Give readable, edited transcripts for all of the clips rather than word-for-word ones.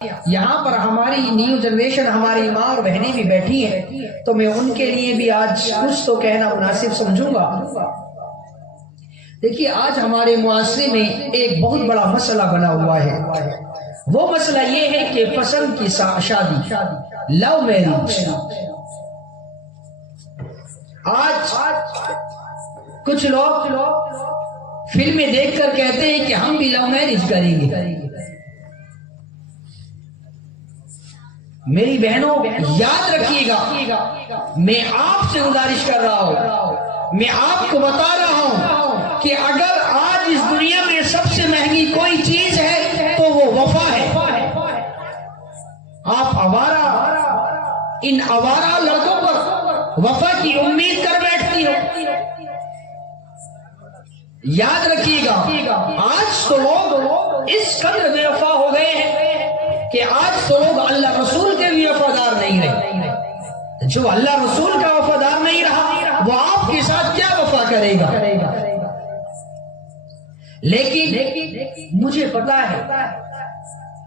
یہاں پر ہماری new generation, ہماری ماں اور بہنیں بھی بیٹھی ہیں، تو میں ان کے لیے بھی آج کچھ تو کہنا مناسب سمجھوں گا۔ دیکھیے، آج ہمارے معاشرے میں ایک بہت بڑا مسئلہ بنا ہوا ہے۔ وہ مسئلہ یہ ہے کہ پسند کی شادی، لو میرج۔ آج کچھ لوگ فلمیں دیکھ کر کہتے ہیں کہ ہم بھی لو میرج کریں گے۔ میری بہنوں، یاد رکھیے گا، میں آپ سے گزارش کر رہا ہوں، میں آپ کو بتا رہا ہوں کہ اگر آج اس دنیا میں سب سے مہنگی کوئی چیز ہے تو وہ وفا ہے۔ آپ ان آوارہ لڑکوں پر وفا کی امید کر بیٹھتی ہو۔ یاد رکھیے گا، آج تو لوگ اس قدر بے وفا ہو گئے ہیں کہ آج تو لوگ اللہ رسول کے بھی وفادار نہیں رہے۔ جو اللہ رسول کا وفادار نہیں رہا، وہ آپ کے ساتھ کیا وفا کرے گا؟ لیکن مجھے پتا ہے،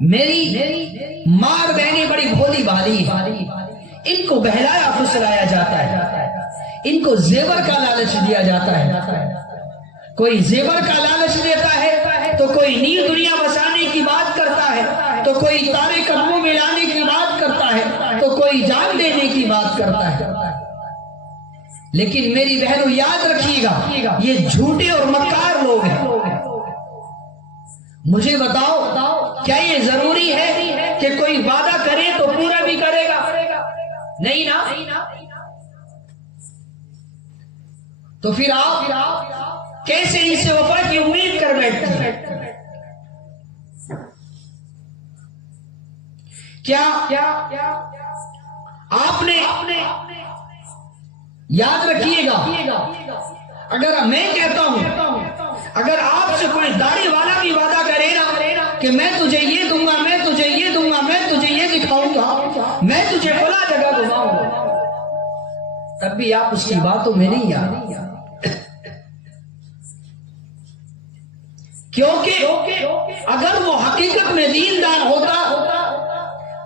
میری ماں اور بہنیں بڑی بھولی بھالی ہیں، ان کو بہلایا پھسلایا جاتا ہے، ان کو زیور کا لالچ دیا جاتا ہے۔ کوئی زیور کا لالچ دیتا ہے تو کوئی نیو دنیا بسانے کی بات کرتا ہے، تو کوئی تارے قدموں میں لانے کی بات کرتا ہے، تو کوئی جان دینے کی بات کرتا ہے۔ لیکن میری بہنوں، یاد رکھیے گا، یہ جھوٹے اور مکار لوگ ہیں۔ مجھے بتاؤ، کیا یہ ضروری ہے کہ کوئی وعدہ کرے تو پورا بھی کرے گا؟ نہیں نا۔ تو پھر آپ کیسے ان سے وفا کی امید کر بیٹھتے ہیں؟ کیا آپ نے یاد رکھیے گا، اگر میں کہتا ہوں، اگر آپ سے کوئی داڑھی والا بھی وعدہ کرے نا کہ میں تجھے یہ دوں گا، میں تجھے یہ دوں گا، میں تجھے یہ دکھاؤں گا، میں تجھے فلاں جگہ گھماؤں گا، تب بھی آپ اس کی باتوں میں نہیں آ۔ کیونکہ اگر وہ حقیقت میں دیندار ہوتا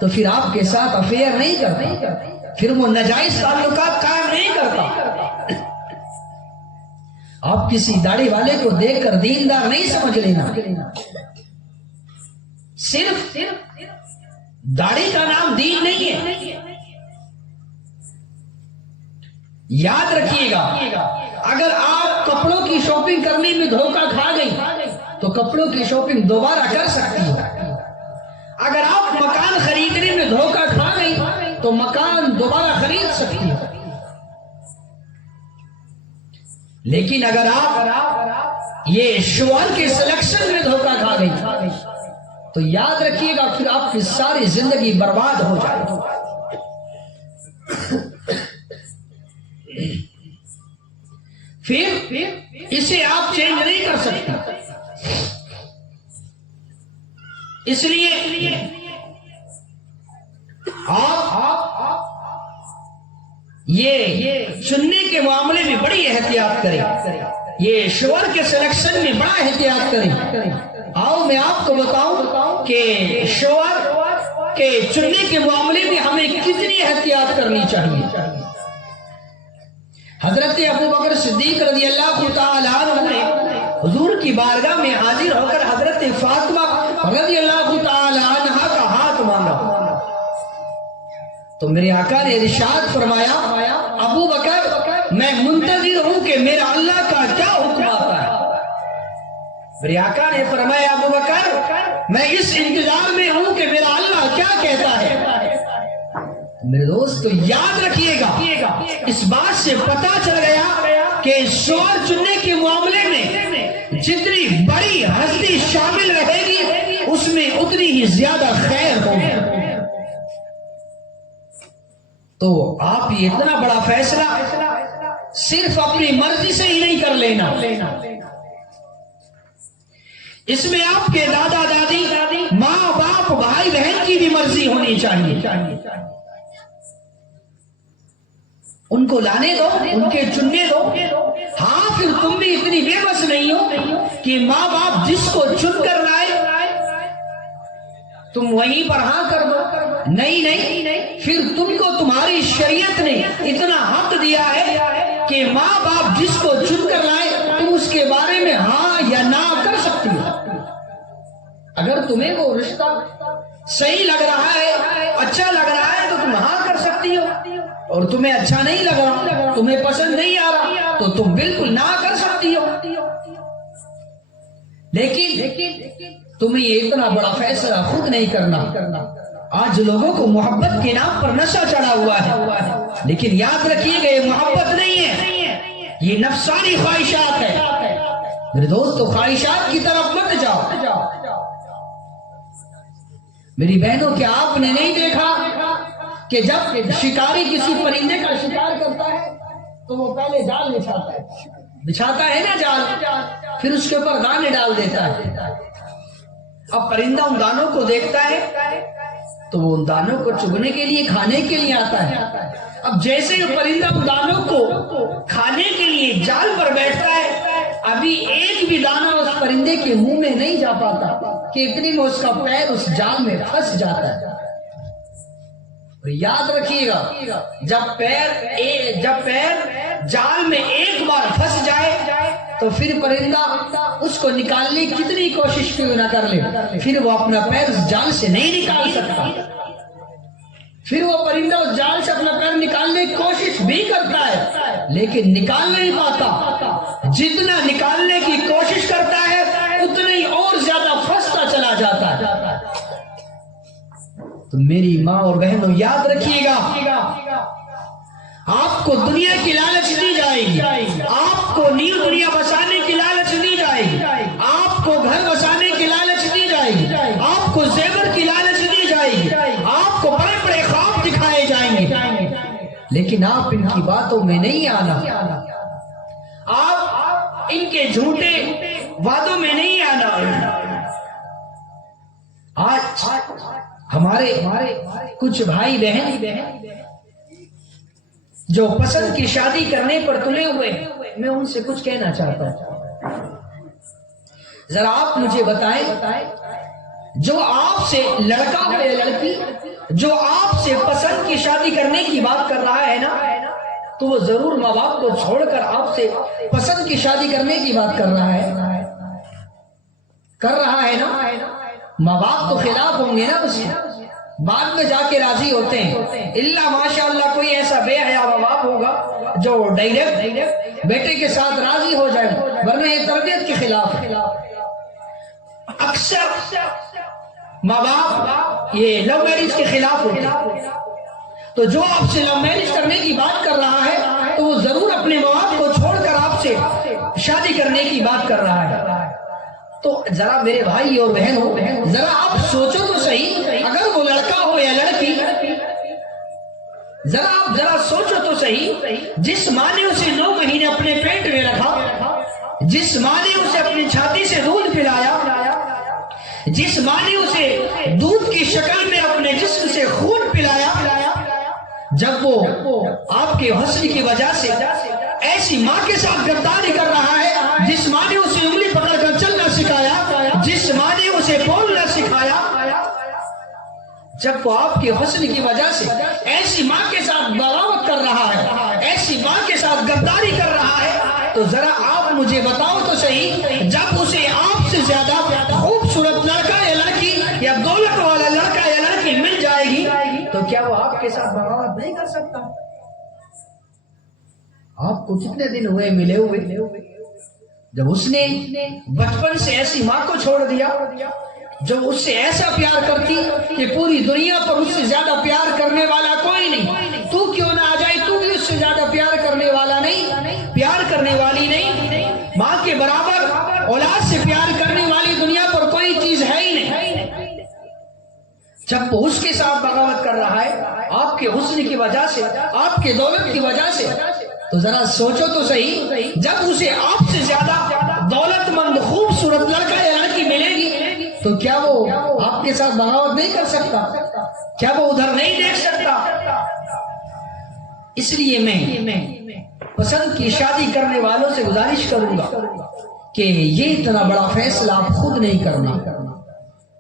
تو پھر آپ کے ساتھ افیئر نہیں کرتا، پھر وہ ناجائز تعلقات قائم نہیں کرتا۔ آپ کسی داڑھی والے کو دیکھ کر دیندار نہیں سمجھ لینا۔ صرف داڑھی کا نام دین نہیں ہے۔ یاد رکھیے گا، اگر آپ کپڑوں کی شاپنگ کرنے میں دھوکہ کھا گئی تو کپڑوں کی شاپنگ دوبارہ کر سکتی ہو۔ اگر آپ مکان خریدنے میں دھوکہ کھا گئی تو مکان دوبارہ خرید سکتی ہو۔ لیکن اگر آپ یہ شوہر کے سلیکشن میں دھوکہ کھا گئی تو یاد رکھیے گا، پھر آپ کی ساری زندگی برباد ہو جائے گی۔ پھر اسے آپ چینج نہیں کر سکتے۔ اس لیے آپ یہ چننے کے معاملے میں بڑی احتیاط کریں، یہ شوہر کے سلیکشن میں بڑا احتیاط کریں۔ آؤ میں آپ کو بتاؤں کہ شوہر کے چننے کے معاملے میں ہمیں کتنی احتیاط کرنی چاہیے۔ حضرت ابو بکر صدیق رضی اللہ تعالیٰ عنہ نے حضور کی بارگاہ میں حاضر ہو کر حضرت فاطمہ رضی اللہ تعالیٰ عنہ کا ہاتھ مانگا، تو میرے آقا نے ارشاد فرمایا، ابو بکر، میں منتظر ہوں کہ میرا اللہ کا کیا حکم آتا ہے۔ میرے آقا نے فرمایا، ابو بکر، میں اس انتظار میں ہوں کہ میرا اللہ کیا کہتا ہے۔ میرے دوست، یاد رکھیے گا، اس بات سے پتا چل گیا کہ شوہر چننے کے معاملے میں جتنی بڑی ہستی شامل رہے گی اس میں اتنی ہی زیادہ خیر ہوگی۔ تو آپ یہ اتنا بڑا فیصلہ صرف اپنی مرضی سے ہی نہیں کر لینا، اس میں آپ کے دادا دادی، ماں باپ، بھائی بہن کی بھی مرضی ہونی چاہیے۔ ان کو لانے دو، ان کے چننے دو۔ ہاں، پھر تم بھی اتنی بے بس نہیں ہو کہ ماں باپ جس کو چن کر لائے تم وہیں پر ہاں کر دو. نہیں, پھر تم کو تمہاری شریعت نے اتنا حق دیا ہے کہ ماں باپ جس کو چن کر لائے تم اس کے بارے میں ہاں یا نہ کر سکتی ہو. اگر تمہیں وہ رشتہ صحیح لگ رہا ہے, اچھا لگ رہا ہے, تو تم ہاں کر سکتی ہو, اور تمہیں اچھا نہیں لگ رہا, تمہیں پسند نہیں آ رہا, تو تم بالکل نہ کر سکتی ہو. لیکن تمہیں یہ اتنا بڑا فیصلہ خود نہیں کرنا. آج لوگوں کو محبت کے نام پر نشہ چڑھا ہوا ہے, لیکن یاد رکھیے گا یہ محبت نہیں ہے, یہ نفسانی خواہشات ہے. میرے دوستو, خواہشات کی طرف مت جاؤ. میری بہنوں, کیا آپ نے نہیں دیکھا کہ جب شکاری کسی پرندے کا شکار کرتا ہے تو وہ پہلے جال بچھاتا ہے نا جال, پھر اس کے اوپر دانے ڈال دیتا ہے. اب پرندہ ان دانوں کو دیکھتا ہے تو وہ ان دانوں کو چگنے کے لیے, کھانے کے لیے آتا ہے. اب جیسے ہی پرندہ ان دانوں کو کھانے کے لیے جال پر بیٹھتا ہے, ابھی ایک بھی دانہ اس پرندے کے منہ میں نہیں جا پاتا کہ اتنی میں اس کا پیر اس جال میں پھنس جاتا ہے. یاد رکھیے گا, جب پیر جال میں ایک بار پھنس جائے تو پھر پرندہ اس کو نکالنے کی کتنی کوشش کیوں نہ کر لے, پھر وہ اپنا پیر اس جال سے نہیں نکال سکتا. پھر وہ پرندہ اس جال سے اپنا پیر نکالنے کی کوشش بھی کرتا ہے, لیکن نکال نہیں پاتا. جتنا نکالنے کی کوشش کرتا ہے اتنا ہی اور زیادہ پھنستا چلا جاتا ہے. تو میری ماں اور بہنوں, یاد رکھیے گا, آپ کو دنیا کی لالچ دی جائے گی, آپ کو نیو دنیا بسانے کی لالچ دی جائے گی, آپ کو گھر بسانے کی لالچ دی جائے گی, آپ کو زیور کی لالچ دی جائے گی, آپ کو بڑے بڑے خواب دکھائے جائیں گے, لیکن آپ ان کی باتوں میں نہیں آنا, آپ ان کے جھوٹے وعدوں میں نہیں آنا. آج ہمارے کچھ بھائی بہن جو پسند کی شادی کرنے پر تلے ہوئے, میں ان سے کچھ کہنا چاہتا ہوں. ذرا آپ مجھے بتائیں, جو آپ سے لڑکا ہو یا لڑکی, جو آپ سے پسند کی شادی کرنے کی بات کر رہا ہے نا, تو وہ ضرور ماں باپ کو چھوڑ کر آپ سے پسند کی شادی کرنے کی بات کر رہا ہے نا. ماں باپ تو خلاف ہوں گے نا, اس بعد میں جا کے راضی ہوتے ہیں. اللہ ماشاء اللہ کوئی ایسا بے حیا ماں باپ ہوگا جو ڈائریکٹ بیٹے کے ساتھ راضی ہو جائے, ورنہ یہ تربیت کے خلاف ہے. اکثر ماں باپ یہ لو میرج کے خلاف ہوتے ہیں. تو جو آپ سے لو میرج کرنے کی بات کر رہا ہے تو وہ ضرور اپنے ماں باپ کو چھوڑ کر آپ سے شادی کرنے کی بات کر رہا ہے. تو ذرا میرے بھائی اور بہن ہو, ذرا آپ سوچو تو صحیح, اگر وہ لڑکا ہو یا لڑکی, ذرا سوچو تو صحیح, جس ماں نے اسے 9 مہینے اپنے پیٹ میں رکھا, جس ماں نے اسے اپنی چھاتی سے دودھ پلایا, جس ماں نے اسے دودھ کی شکل میں اپنے جسم سے خون پلایا, جب وہ آپ کے حسن کی وجہ سے ایسی ماں کے ساتھ غداری کر رہا ہے, جس ماں نے اسے انگلی پکڑ کر چلنا سکھایا, جس ماں نے اسے بولنا سکھایا, جب وہ آپ کے حسن کی وجہ سے ایسی ماں کے ساتھ بغاوت کر رہا ہے, ایسی ماں کے ساتھ غداری کر رہا ہے, تو ذرا آپ مجھے بتاؤ تو صحیح, جب اسے آپ سے زیادہ خوبصورت لڑکا یا لڑکی یا دولت والا لڑکا یا لڑکی مل جائے گی, تو کیا وہ آپ کے ساتھ بغاوت نہیں کر سکتا؟ آپ کو کتنے دن ہوئے ملے ہوئے, جب اس نے بچپن سے ایسی ماں کو چھوڑ دیا جو اس سے ایسا پیار کرتی کہ پوری دنیا پر اس سے زیادہ پیار کرنے والا کوئی نہیں, تو کیوں نہ آ جائے, تو بھی اس سے زیادہ پیار کرنے والا نہیں, پیار کرنے والی نہیں, ماں کے برابر اولاد سے پیار کرنے والی دنیا پر کوئی چیز ہے ہی نہیں. جب وہ اس کے ساتھ بغاوت کر رہا ہے آپ کے حسن کی وجہ سے, آپ کے دولت کی وجہ سے, تو ذرا سوچو تو صحیح, جب اسے آپ سے زیادہ دولت مند خوبصورت لڑکا یا لڑکی ملے گی تو کیا وہ آپ کے ساتھ بغاوت نہیں کر سکتا؟ کیا وہ ادھر نہیں دیکھ سکتا؟ اس لیے میں پسند کی شادی کرنے والوں سے گزارش کروں گا کہ یہ اتنا بڑا فیصلہ آپ خود نہیں کرنا,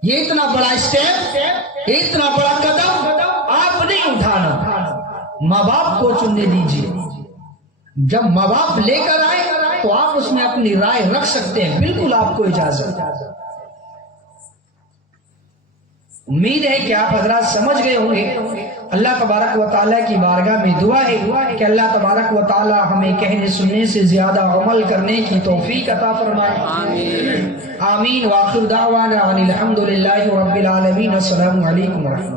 یہ اتنا بڑا اسٹیپ، اتنا بڑا قدم آپ نہیں اٹھانا، ماں باپ کو چننے دیجیے۔ جب ماں باپ لے کر آئے تو آپ اس میں اپنی رائے رکھ سکتے ہیں، بالکل آپ کو اجازت۔ امید ہے کہ آپ حضرات سمجھ گئے ہوں گے۔ اللہ تبارک و تعالیٰ کی بارگاہ میں دعا ہے کہ اللہ تبارک و تعالیٰ ہمیں کہنے سننے سے زیادہ عمل کرنے کی توفیق عطا فرمائے۔ آمین۔ وآخر دعوانا ان الحمد للہ رب العالمین۔ السلام علیکم ورحمۃ اللہ۔